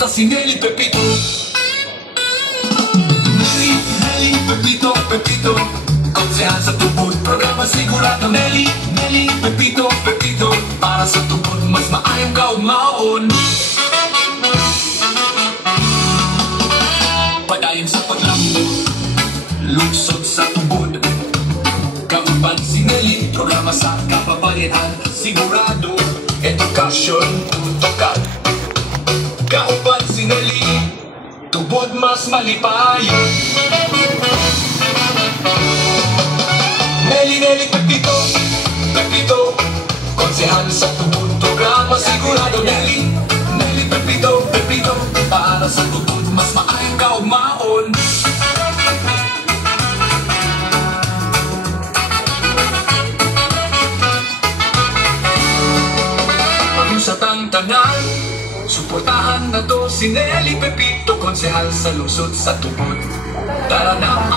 basta si Nelly Pepito. Nelly, Nelly, Pepito, Pepito, konsehal sa tubod, programa sigurado. Nelly, Nelly, Pepito, Pepito, para sa tubod, mas maayong kaugmaon. Padayon sa paglambot, lunsod sa tubod, kauban si Nelly, programa sa kababayan, sigurado. Edukasyon, tutukan, kauban si Nelly, tubod mas malipayon. Nelly, Nelly, Pepito, Pepito, konsehal sa tubod, programa sigurado. Nelly, Nelly, Pepito, Pepito, para sa tubod, mas maayong kaugmaon. Sa tangtangan, suportahan na to si Nelly Pepito, konsehal sa lungsod sa tubod. Tara na.